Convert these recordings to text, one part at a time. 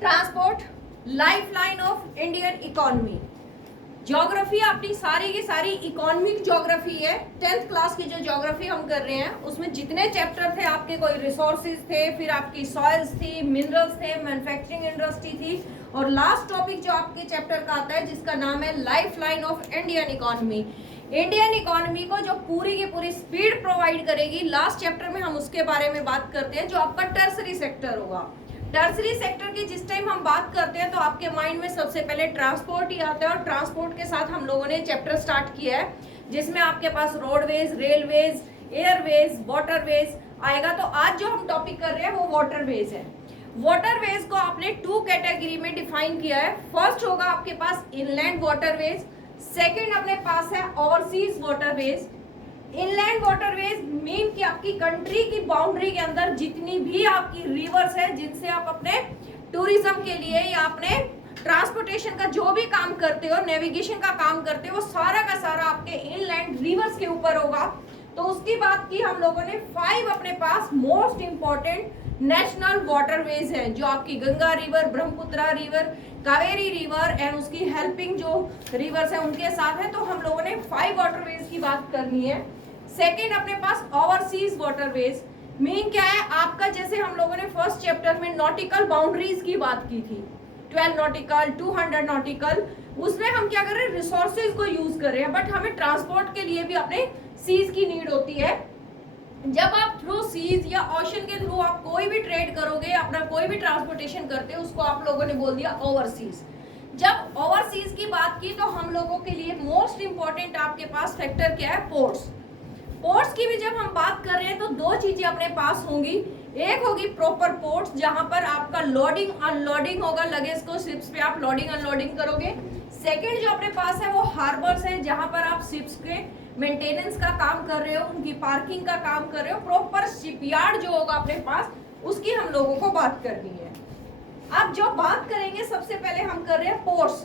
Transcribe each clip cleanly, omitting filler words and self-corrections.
Transport lifeline of Indian economy. Geography अपनी सारी की सारी इकोनॉमिक ज्योग्राफी है। 10th क्लास की जो ज्योग्राफी हम कर रहे हैं उसमें जितने चैप्टर थे आपके, कोई रिसोर्सेज थे, फिर आपकी सॉइल्स थी, मिनरल्स थे, मैन्युफैक्चरिंग इंडस्ट्री थी, और लास्ट टॉपिक जो आपके चैप्टर का आता है जिसका नाम है lifeline of Indian economy. Indian economy को जो पूरी की पूरी स्पीड प्रोवाइड करेगी, लास्ट चैप्टर में हम उसके बारे में बात करते हैं, जो आपका टर्सरी सेक्टर होगा। टर्सरी सेक्टर की जिस टाइम हम बात करते हैं तो आपके माइंड में सबसे पहले ट्रांसपोर्ट ही आता है, और ट्रांसपोर्ट के साथ हम लोगों ने चैप्टर स्टार्ट किया है जिसमें आपके पास रोडवेज, रेलवेज, एयरवेज, वाटरवेज आएगा। तो आज जो हम टॉपिक कर रहे हैं वो वाटरवेज है। वाटरवेज को आपने 2 कैटेगरी में डिफाइन किया है। फर्स्ट होगा आपके पास इनलैंड वाटरवेज, सेकंड अपने पास है overseas waterways. Inland waterways mean कि आपकी कंट्री की बाउंड्री के अंदर जितनी भी आपकी रिवर्स है जिनसे आप अपने टूरिज्म के लिए या अपने ट्रांसपोर्टेशन का जो भी काम करते हो, नेविगेशन का काम करते हो, वो सारा का सारा आपके इनलैंड रिवर्स के ऊपर होगा। तो उसकी बात की हम लोगों ने 5 अपने पास मोस्ट इंपॉर्टेंट नेशनल वाटरवेज है, जो आपकी Ganga river, Brahmaputra river, Kaveri river and उसकी हेल्पिंग जो रिवर्स है उनके साथ है। तो हम लोगों ने 5 वाटरवेज की बात करनी है। सेकेंड अपने पास ओवरसीज वाटरवेज मीन क्या है आपका, जैसे हम लोगों ने फर्स्ट चैप्टर में नॉटिकल बाउंड्रीज की बात की थी, 12 नॉटिकल, 200 नॉटिकल, उसमें हम क्या कर रहे हैं, रिसोर्सेज को यूज कर रहे हैं, बट हमें ट्रांसपोर्ट के लिए भी अपने सीज की नीड होती है। जब आप थ्रू सीज या ओशन के थ्रू आप कोई भी ट्रेड करोगे, अपना कोई भी ट्रांसपोर्टेशन करते हो, उसको आप लोगों ने बोल दिया ओवरसीज। जब ओवरसीज की बात की तो हम लोगों के लिए मोस्ट इंपॉर्टेंट आपके पास फैक्टर क्या है, पोर्ट्स। पोर्ट्स की भी जब हम बात कर रहे हैं तो 2 चीजें अपने पास होंगी। एक होगी प्रॉपर पोर्ट्स जहां पर आपका लोडिंग अनलोडिंग होगा, लगेज को शिप्स पे आप लोडिंग अनलोडिंग करोगे। सेकंड जो अपने पास है वो हार्बर्स है, जहां पर आप शिप्स के मेंटेनेंस का काम कर रहे हो, उनकी पार्किंग का काम कर रहे हो। प्रॉपर शिपयार्ड जो होगा अपने पास, उसकी हम लोगों को बात करनी है। अब जो बात करेंगे सबसे पहले हम कर रहे हैं पोर्ट्स।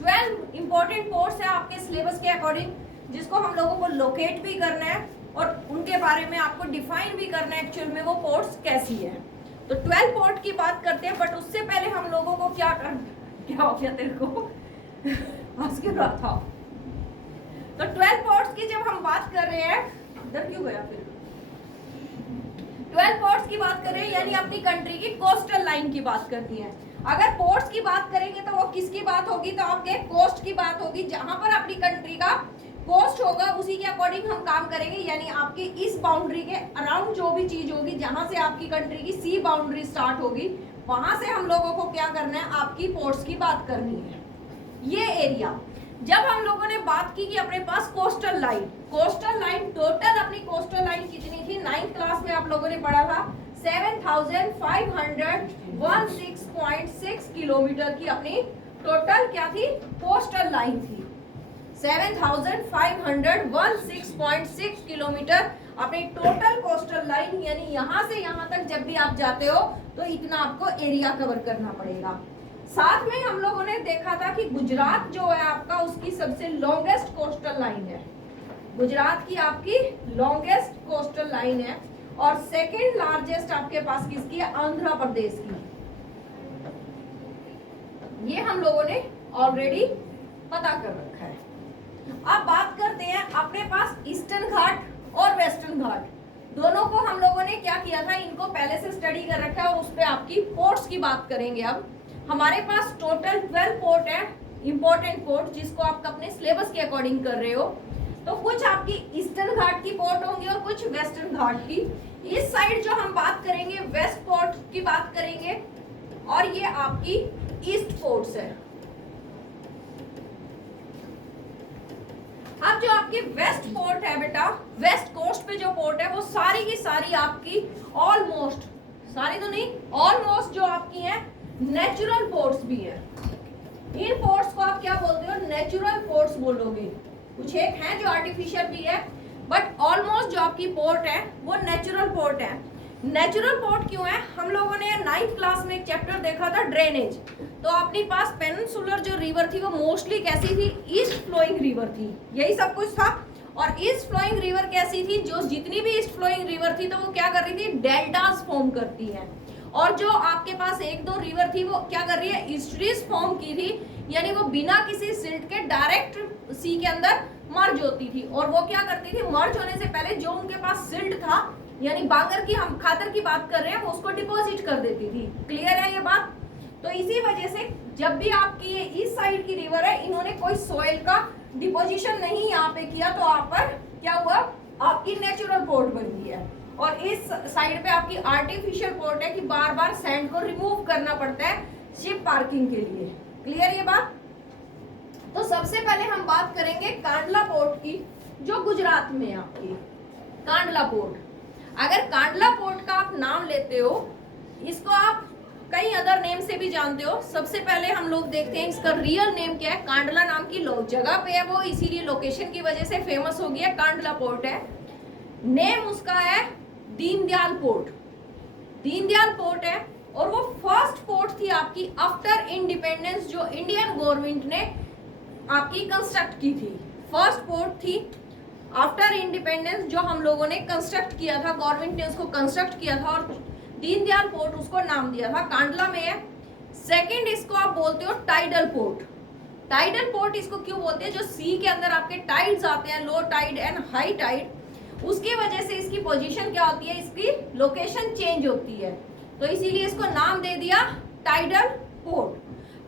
12 इंपॉर्टेंट पोर्ट्स है आपके सिलेबस के अकॉर्डिंग, जिसको हम लोगों को लोकेट भी करना है और उनके बारे में आपको डिफाइन भी करना है एक्चुअल में वो पोर्ट्स कैसी है। तो 12 पोर्ट की बात करते हैं, बट उससे पहले हम लोगों को क्या हो गया तेरे को हंस क्यों रहा था। तो 12 पोर्ट्स की जब हम बात कर रहे हैं, इधर क्यों गया फिर, 12 पोर्ट्स की बात कर रहे हैं यानी अपनी कंट्री की कोस्टल लाइन की बात करती है। अगर पोर्ट्स की बात करेंगे तो वो किसकी बात होगी, तो आपके कोस्ट की बात होगी, जहां पर अपनी कंट्री का कोस्ट होगा उसी के अकॉर्डिंग हम काम करेंगे। यानी आपकी इस बाउंड्री के अराउंड जो भी चीज होगी, जहां से आपकी कंट्री की सी बाउंड्री स्टार्ट होगी, वहां से हम लोगों को क्या करना है, आपकी पोर्ट्स की बात करनी है। ये एरिया जब हम लोगों ने बात की कि अपने पास कोस्टल लाइन टोटल अपनी कोस्टल लाइन कितनी थी, 9th क्लास में आप लोगों ने पढ़ा था 7516.6 किलोमीटर की अपनी टोटल क्या थी, कोस्टल लाइन थी। 7516.6 किलोमीटर अपनी टोटल कोस्टल लाइन, यानी यहां से यहां तक जब भी आप जाते हो तो इतना आपको एरिया कवर करना पड़ेगा। साथ में हम लोगों ने देखा था कि गुजरात जो है आपका, उसकी सबसे लॉन्गेस्ट कोस्टल लाइन है, गुजरात की आपकी लॉन्गेस्ट कोस्टल लाइन है, और सेकेंड लार्जेस्ट आपके पास किसकी है, आंध्र प्रदेश की। ये हम लोगों ने ऑलरेडी पता कर रखा है। अब बात करते हैं अपने पास ईस्टर्न घाट और वेस्टर्न घाट, दोनों को हम लोगों ने क्या किया था, इनको पहले से स्टडी कर रखा है, और उस पर आपकी पोर्ट्स की बात करेंगे। अब हमारे पास टोटल 12 पोर्ट है, इंपॉर्टेंट पोर्ट, जिसको आप अपने सिलेबस के अकॉर्डिंग कर रहे हो। तो कुछ आपकी ईस्टर्न घाट की पोर्ट होंगी और कुछ वेस्टर्न घाट की। इस साइड जो हम बात करेंगे वेस्ट पोर्ट की बात करेंगे, और ये आपकी ईस्ट पोर्ट्स है। अब जो आपकी वेस्ट पोर्ट है बेटा, वेस्ट कोस्ट पे जो पोर्ट है वो सारी की सारी आपकी ऑलमोस्ट, सारी तो नहीं, ऑलमोस्ट जो आपकी है नेचुरल पोर्ट्स भी है। इन पोर्ट्स को आप क्या बोलते हो, नेचुरल पोर्ट्स बोलोगे। कुछ एक है जो आर्टिफिशियल भी है, बट ऑलमोस्ट जो आपकी पोर्ट है वो नेचुरल पोर्ट है। नेचुरल पोर्ट क्यों है, हम लोगों ने 9th क्लास में एक चैप्टर देखा था ड्रेनेज। तो अपने पास पेनिनसुलर जो रिवर थी वो मोस्टली कैसी थी, ईस्ट फ्लोइंग रिवर थी, यही सब कुछ था। और ईस्ट फ्लोइंग रिवर कैसी थी, जो जितनी भी ईस्ट फ्लोइंग रिवर थी तो वो क्या कर रही थी, डेल्टास फॉर्म करती है। और जो आपके पास एक दो रिवर थी वो क्या कर रही है, ईस्टरीज फॉर्म की थी, यानी वो बिना किसी सिल्ट के डायरेक्ट सी के अंदर मर्ज होती थी। और वो क्या करती थी, मर्ज होने से पहले जो उनके पास सिल्ट था, यानी बांगर की हम खातर की बात कर रहे हैं, वो उसको डिपॉजिट कर देती थी। क्लियर है ये बात? तो इसी वजह से जब भी आपकी ये इस साइड की रिवर है, इन्होंने कोई सॉइल का डिपोजिशन नहीं यहाँ पे किया, तो यहाँ पर क्या हुआ, आपकी नेचुरल पोर्ट बन गई है। और इस साइड पे आपकी आर्टिफिशियल पोर्ट है कि बार बार सैंड को रिमूव करना पड़ता है शिप पार्किंग के लिए। क्लियर ये बात? तो सबसे पहले हम बात करेंगे कांडला पोर्ट की, जो गुजरात में है आपकी कांडला पोर्ट। अगर कांडला पोर्ट का आप नाम लेते हो, इसको आप कई अदर नेम से भी जानते हो। सबसे पहले हम लोग देखते हैं इसका रियल नेम क्या है। कांडला नाम की जगह पे है वो, इसीलिए लोकेशन की वजह से फेमस हो गया, कांडला पोर्ट है। नेम उसका है दीनदयाल पोर्ट। दीनदयाल पोर्ट है और वो फर्स्ट पोर्ट थी आपकी आफ्टर इंडिपेंडेंस, जो इंडियन गवर्नमेंट ने आपकी कंस्ट्रक्ट की थी। फर्स्ट पोर्ट थी आफ्टर इंडिपेंडेंस जो हम लोगों ने कंस्ट्रक्ट किया था, गवर्नमेंट ने उसको कंस्ट्रक्ट किया था और दीनदयाल पोर्ट उसको नाम दिया था। कांडला में है। सेकंड इसको आप बोलते हो टाइडल पोर्ट। टाइडल पोर्ट इसको क्यों बोलते हैं, जो सी के अंदर आपके टाइड्स आते हैं, low tide and high tide, उसकी वजह से इसकी पोजीशन क्या होती है, इसकी लोकेशन चेंज होती है, तो इसीलिए इसको नाम दे दिया टाइडल पोर्ट।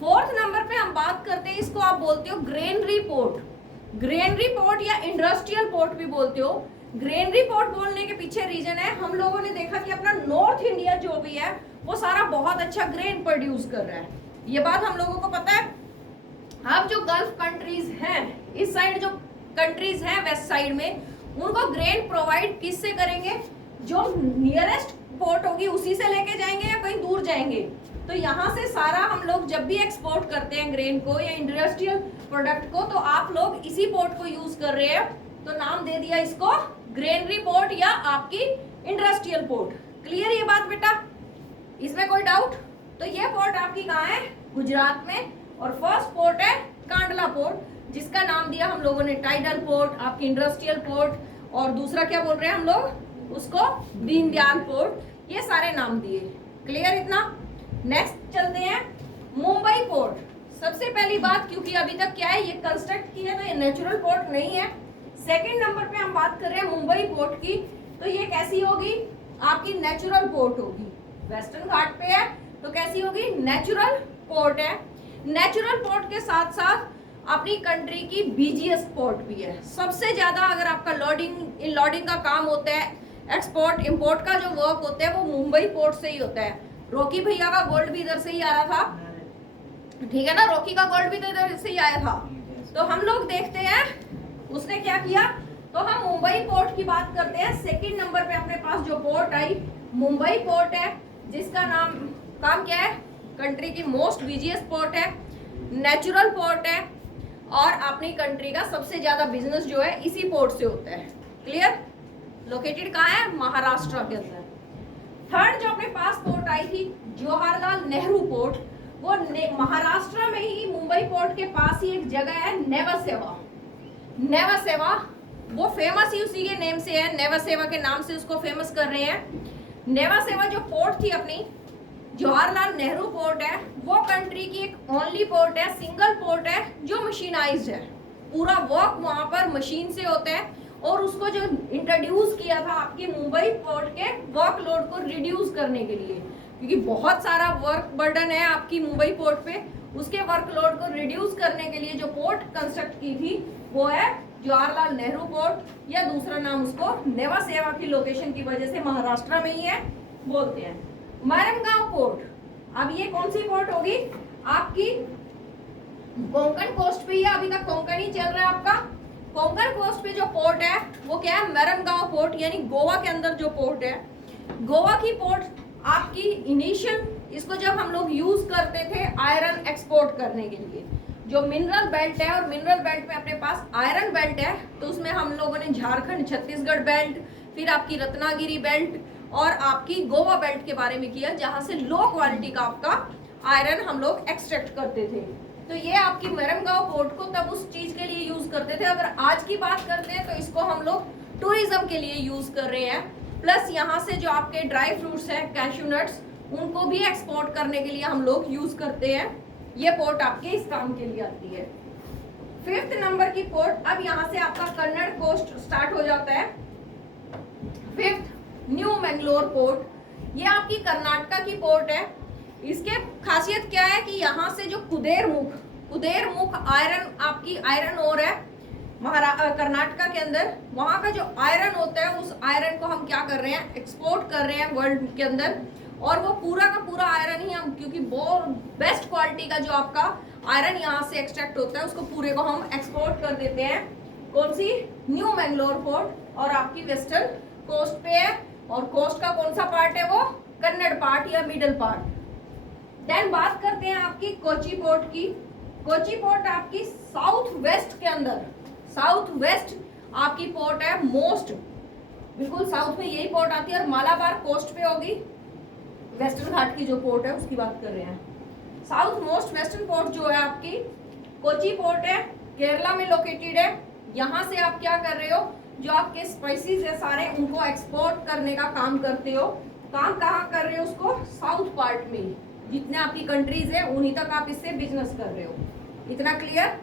फोर्थ नंबर पे हम बात करते हैं, इसको आप बोलते हो ग्रेनरी पोर्ट। ग्रेनरी पोर्ट या इंडस्ट्रियल पोर्ट भी बोलते हो। ग्रेनरी पोर्ट बोलने के पीछे रीजन है, हम लोगों ने देखा कि अपना नॉर्थ इंडिया जो भी है वो सारा बहुत अच्छा ग्रेन प्रोड्यूस कर रहा है, ये बात हम लोगों को पता है। अब जो गल्फ कंट्रीज हैं, इस साइड जो कंट्रीज हैं वेस्ट साइड में, उनको ग्रेन प्रोवाइड किससे करेंगे, जो नियरेस्ट पोर्ट होगी उसी से लेके जाएंगे या कहीं दूर जाएंगे। तो यहाँ से सारा हम लोग जब भी एक्सपोर्ट करते हैं ग्रेन को या इंडस्ट्रियल प्रोडक्ट को, तो आप लोग इसी पोर्ट को यूज कर रहे हैं, तो नाम दे दिया इसको ग्रेनरी पोर्ट या आपकी इंडस्ट्रियल पोर्ट। क्लियर ये बात बेटा, इसमें कोई डाउट? तो ये पोर्ट आपकी कहाँ है, गुजरात में, और फर्स्ट पोर्ट है कांडला पोर्ट, जिसका नाम दिया हम लोगों ने टाइडल पोर्ट, आपकी इंडस्ट्रियल पोर्ट, और दूसरा क्या बोल रहे हैं हम लोग उसको, दीनदयाल पोर्ट। ये सारे नाम दिए। क्लियर इतना? नेक्स्ट चलते हैं मुंबई पोर्ट। सबसे पहली बात, क्योंकि अभी तक क्या है, ये कंस्ट्रक्ट की है तो ये नेचुरल पोर्ट नहीं है। सेकंड नंबर पे हम बात कर रहे हैं मुंबई पोर्ट की, तो ये कैसी होगी, आपकी नेचुरल पोर्ट होगी। वेस्टर्न घाट पे है तो कैसी होगी, नेचुरल पोर्ट है। नेचुरल पोर्ट के साथ साथ अपनी कंट्री की बिजिएस्ट पोर्ट भी है। सबसे ज्यादा अगर आपका लोडिंग का काम होता है, एक्सपोर्ट इंपोर्ट का जो वर्क होता है, वो मुंबई पोर्ट से ही होता है। रॉकी भैया का गोल्ड भी इधर से ही आ रहा था, ठीक है ना, रॉकी का गोल्ड भी तो इधर से ही आया था। तो हम लोग देखते हैं उसने क्या किया, तो हम मुंबई पोर्ट की बात करते हैं। सेकंड नंबर पे अपने पास जो पोर्ट आई, मुंबई पोर्ट है, जिसका काम क्या है, कंट्री की मोस्ट बिजिएस्ट पोर्ट है, नेचुरल पोर्ट है, और अपनी कंट्री का सबसे ज्यादा बिजनेस जो है इसी पोर्ट से होता है। क्लियर? लोकेटेड कहाँ है, महाराष्ट्र के अंदर। थर्ड जो अपने पास पोर्ट आई थी, जवाहरलाल नेहरू पोर्ट, वो महाराष्ट्र में ही मुंबई पोर्ट के पास ही एक जगह है नेवासेवा। नेवासेवा वो फेमस ही उसी के नेम से है, नेवासेवा के नाम से उसको फेमस कर रहे हैं। नेवासेवा जो पोर्ट थी अपनी, जवाहरलाल नेहरू पोर्ट है, वो कंट्री की एक ओनली पोर्ट है, सिंगल पोर्ट है जो मशीनाइज्ड है। पूरा वर्क वहां पर मशीन से होता है, और उसको जो इंट्रोड्यूस किया था आपकी मुंबई पोर्ट के वर्कलोड को रिड्यूस करने के लिए, क्योंकि बहुत सारा वर्क बर्डन है आपकी मुंबई पोर्ट पे, उसके वर्कलोड को रिड्यूस करने के लिए जो पोर्ट कंस्ट्रक्ट की थी वो है जवाहरलाल नेहरू पोर्ट, या दूसरा नाम उसको नेवासेवा की लोकेशन की वजह से महाराष्ट्र में ही है बोलते हैं। मरमगांव पोर्ट, अब ये कौन सी पोर्ट होगी, आपकी कोंकण कोस्ट पे ही है, अभी तक कोंकण ही चल रहा है आपका। कोंकण कोस्ट पे जो पोर्ट है वो क्या है, मरमगांव पोर्ट, यानी गोवा के अंदर जो पोर्ट है। गोवा की पोर्ट आपकी इनिशियल, इसको जब हम लोग यूज करते थे आयरन एक्सपोर्ट करने के लिए, जो मिनरल बेल्ट है, और मिनरल बेल्ट में अपने पास आयरन बेल्ट है, तो उसमें हम लोगों ने झारखंड छत्तीसगढ़ बेल्ट, फिर आपकी रत्नागिरी बेल्ट और आपकी गोवा बेल्ट के बारे में किया, जहां से लो क्वालिटी का आपका आयरन हम लोग एक्सट्रैक्ट करते थे। तो ये आपकी मरमगांव पोर्ट को तब उस चीज के लिए यूज करते थे। अगर आज की बात करते हैं तो इसको हम लोग टूरिज्म के लिए यूज कर रहे हैं। प्लस यहाँ से जो आपके ड्राई फ्रूट्स हैं, कैश्यू नट्स, उनको भी एक्सपोर्ट करने के लिए हम लोग यूज करते हैं। ये पोर्ट आपके इस काम के लिए आती है। 5th नंबर की पोर्ट, अब यहाँ से आपका कन्नड़ कोस्ट स्टार्ट हो जाता है। 5th न्यू मैंगलोर पोर्ट, ये आपकी कर्नाटका की पोर्ट है। इसके खासियत क्या है कि यहाँ से जो कुदेरमुख आयरन, आपकी आयरन ओर है कर्नाटका के अंदर, वहाँ का जो आयरन होता है उस आयरन को हम क्या कर रहे हैं, एक्सपोर्ट कर रहे हैं वर्ल्ड के अंदर। और वो पूरा का पूरा आयरन ही हम, क्योंकि बहुत बेस्ट क्वालिटी का जो आपका आयरन यहाँ से एक्सट्रैक्ट होता है, उसको पूरे को हम एक्सपोर्ट कर देते हैं। कौन सी? न्यू मैंगलोर पोर्ट, और आपकी वेस्टर्न कोस्ट पे है। और कोस्ट का कौन सा पार्ट है? वो कन्नड़ पार्ट या मिडल पार्ट। देन बात करते हैं आपकी कोची पोर्ट की। कोची पोर्ट आपकी साउथ वेस्ट के अंदर, साउथ वेस्ट आपकी पोर्ट है, मोस्ट बिल्कुल साउथ में यही पोर्ट आती है। और मालाबार कोस्ट पे होगी, वेस्टर्न घाट की जो पोर्ट है उसकी बात कर रहे हैं। साउथ मोस्ट वेस्टर्न पोर्ट जो है आपकी कोची पोर्ट है, केरला में लोकेटेड है। यहाँ से आप क्या कर रहे हो, जो आपके स्पाइसेस है सारे, उनको एक्सपोर्ट करने का काम करते हो। काम कहाँ कर रहे हो उसको? साउथ पार्ट में जितने आपकी कंट्रीज है उन्हीं तक आप इससे बिजनेस कर रहे हो। इतना क्लियर?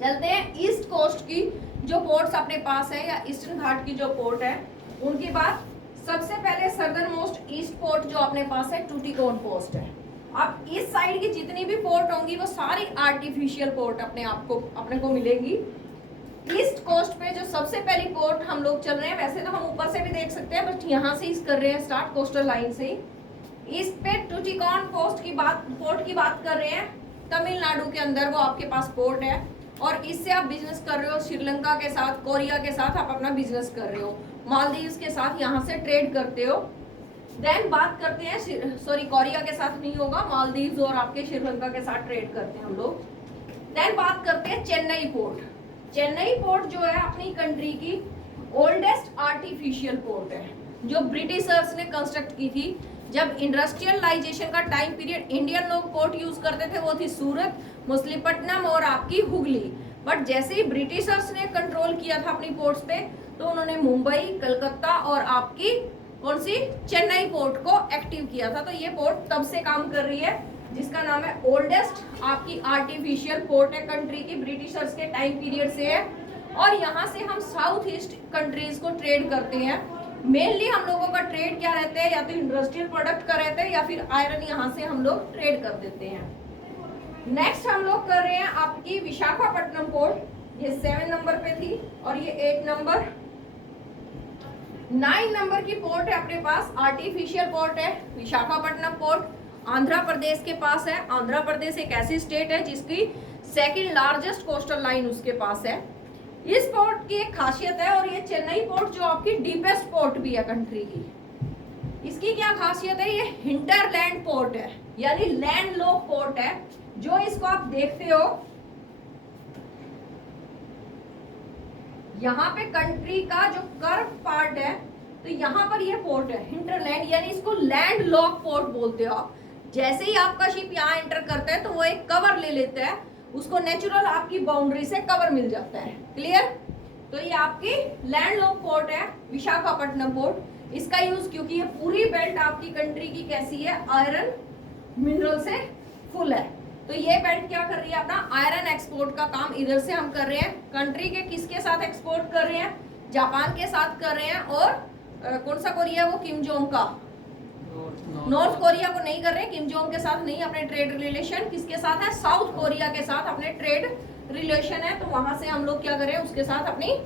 चलते हैं ईस्ट कोस्ट की जो पोर्ट्स अपने पास है, या ईस्टर्न घाट की जो पोर्ट है उनकी बात। सबसे पहले सदर्न मोस्ट ईस्ट पोर्ट जो अपने पास है, टूटिकोन पोस्ट है। अब इस साइड की जितनी भी पोर्ट होंगी वो सारी आर्टिफिशियल पोर्ट अपने को मिलेगी। ईस्ट कोस्ट पे जो सबसे पहली पोर्ट हम लोग चल रहे हैं, वैसे तो हम ऊपर से भी देख सकते हैं, बट यहाँ से इस कर रहे हैं स्टार्ट, कोस्टल लाइन से ही। ईस्ट पे टूटिकोन पोर्ट की बात कर रहे हैं। तमिलनाडु के अंदर वो आपके पास पोर्ट है, और इससे आप बिजनेस कर रहे हो श्रीलंका के साथ, कोरिया के साथ आप अपना बिजनेस कर रहे हो, मालदीव्स के साथ यहाँ से ट्रेड करते हो। देन बात करते हैं, सॉरी कोरिया के साथ नहीं होगा, मालदीव्स और आपके श्रीलंका के साथ ट्रेड करते हैं हम लोग। देन बात करते हैं चेन्नई पोर्ट। चेन्नई पोर्ट जो है अपनी कंट्री की ओल्डेस्ट आर्टिफिशियल पोर्ट है, जो ब्रिटिशर्स ने कंस्ट्रक्ट की थी। जब इंडस्ट्रियलाइजेशन का टाइम पीरियड इंडियन लोग पोर्ट यूज करते थे, वो थी सूरत, मछलीपट्टनम और आपकी हुगली। बट जैसे ही ब्रिटिशर्स ने कंट्रोल किया था अपनी पोर्ट्स पे, तो उन्होंने मुंबई, कलकत्ता और आपकी कौन सी चेन्नई पोर्ट को एक्टिव किया था। तो ये पोर्ट तब से काम कर रही है, जिसका नाम है ओल्डेस्ट आपकी आर्टिफिशियल पोर्ट है कंट्री की, ब्रिटिशर्स के टाइम पीरियड से है। और यहाँ से हम साउथ ईस्ट कंट्रीज को ट्रेड करते हैं। मेनली हम लोगों का ट्रेड क्या रहता है, या तो इंडस्ट्रियल प्रोडक्ट का रहता है, या फिर आयरन यहाँ से हम लोग ट्रेड कर देते हैं। नेक्स्ट हम लोग कर रहे हैं आपकी विशाखापट्टनम पोर्ट। ये 7 नंबर पे थी, और ये 8 नंबर 9 नंबर की पोर्ट है अपने पास, आर्टिफिशियल पोर्ट है विशाखापट्टनम पोर्ट। आंध्र प्रदेश के पास है। आंध्र प्रदेश एक ऐसी स्टेट है जिसकी 2nd लार्जेस्ट कोस्टल लाइन उसके पास है। इस पोर्ट की एक खासियत है, और ये चेन्नई पोर्ट जो आपकी डीपेस्ट पोर्ट भी है कंट्री की। इसकी क्या खासियत है, ये हिंटरलैंड पोर्ट है, यानी लैंड लॉक पोर्ट है। जो इसको आप देखते हो, यहाँ पे कंट्री का जो कर्व पार्ट है, तो यहाँ पर ये पोर्ट है हिंटरलैंड, यानी इसको लैंड लॉक पोर्ट बोलते हो आप। जैसे ही आपका शिप यहाँ एंटर करता है तो वो एक कवर ले लेता है, उसको नेचुरल आपकी बाउंड्री से कवर मिल जाता है। क्लियर? तो ये आपकी लैंड लॉक पोर्ट है विशाखापट्टनम पोर्ट। इसका यूज, क्योंकि ये पूरी बेल्ट आपकी कंट्री की कैसी है, आयरन मिनरल से फुल है। तो ये बेल्ट क्या कर रही है, अपना आयरन एक्सपोर्ट का काम इधर से हम कर रहे हैं। कंट्री के किसके साथ एक्सपोर्ट कर रहे हैं? जापान के साथ कर रहे हैं। और कौन सा कोरिया, वो किम जोंग का, नॉर्थ कोरिया को नहीं कर रहे, किम जोंग के साथ नहीं। अपने ट्रेड रिलेशन किसके साथ है? साउथ कोरिया के साथ अपने ट्रेड रिलेशन है। तो वहां से हम लोग क्या करें, उसके साथ अपनी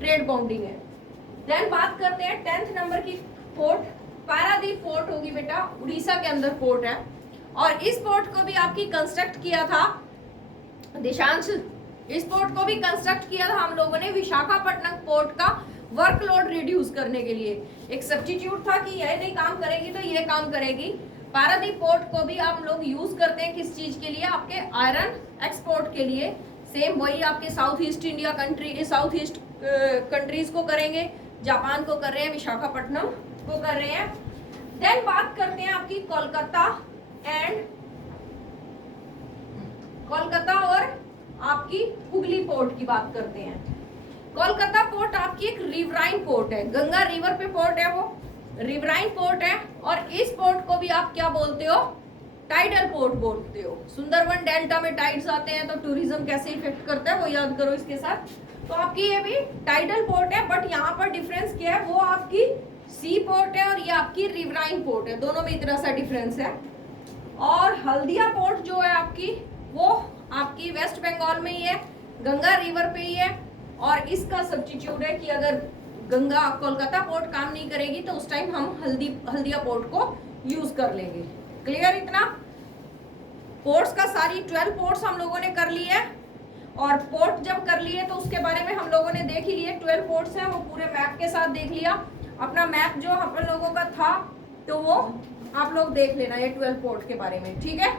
ट्रेड बॉन्डिंग है। देन बात करते हैं 10th नंबर की पोर्ट, पारादीप पोर्ट होगी बेटा, उड़ीसा के अंदर पोर्ट है। और इस पोर्ट को भी आपकी कंस्ट्रक्ट किया था दिशांश, इस पोर्ट को भी कंस्ट्रक्ट किया था हम लोगों ने विशाखापट्टनम पोर्ट का वर्कलोड रिड्यूस करने के लिए। एक सब्स्टिट्यूट था कि यह नहीं काम करेगी तो ये काम करेगी। पारादीप पोर्ट को भी आप लोग यूज करते हैं किस चीज के लिए, आपके आयरन एक्सपोर्ट के लिए। सेम वही आपके south east India country, south east countries को करेंगे, जापान को कर रहे हैं, विशाखापट्टनम को कर रहे हैं। देन बात करते हैं आपकी कोलकाता एंड कोलकाता और आपकी हुगली पोर्ट की बात करते हैं। कोलकाता पोर्ट आपकी एक रिवराइन पोर्ट है, गंगा रिवर पे पोर्ट है, वो रिवराइन पोर्ट है। और इस पोर्ट को भी आप क्या बोलते हो, टाइडल पोर्ट बोलते हो। सुंदरबन डेल्टा में टाइड्स आते हैं तो टूरिज्म कैसे इफेक्ट करता है वो याद करो इसके साथ। तो आपकी ये भी टाइडल पोर्ट है, बट यहाँ पर डिफरेंस क्या है, वो आपकी सी पोर्ट है और ये आपकी रिवराइन पोर्ट है, दोनों में इतना सा डिफरेंस है। और हल्दिया पोर्ट जो है आपकी, वो आपकी वेस्ट बंगाल में ही है, गंगा रिवर पे ही है। और इसका सब्स्टिट्यूट है कि अगर गंगा कोलकाता पोर्ट काम नहीं करेगी तो उस टाइम हम हल्दिया पोर्ट को यूज कर लेंगे। क्लियर इतना? पोर्ट्स का सारी 12 पोर्ट्स हम लोगों ने कर ली है। और पोर्ट जब कर लिए तो उसके बारे में हम लोगों ने देख ही लिए, 12 पोर्ट्स हैं, वो पूरे मैप के साथ देख लिया। अपना मैप जो अपन लोगों का था तो वो आप लोग देख लेना ये 12 पोर्ट के बारे में, ठीक है।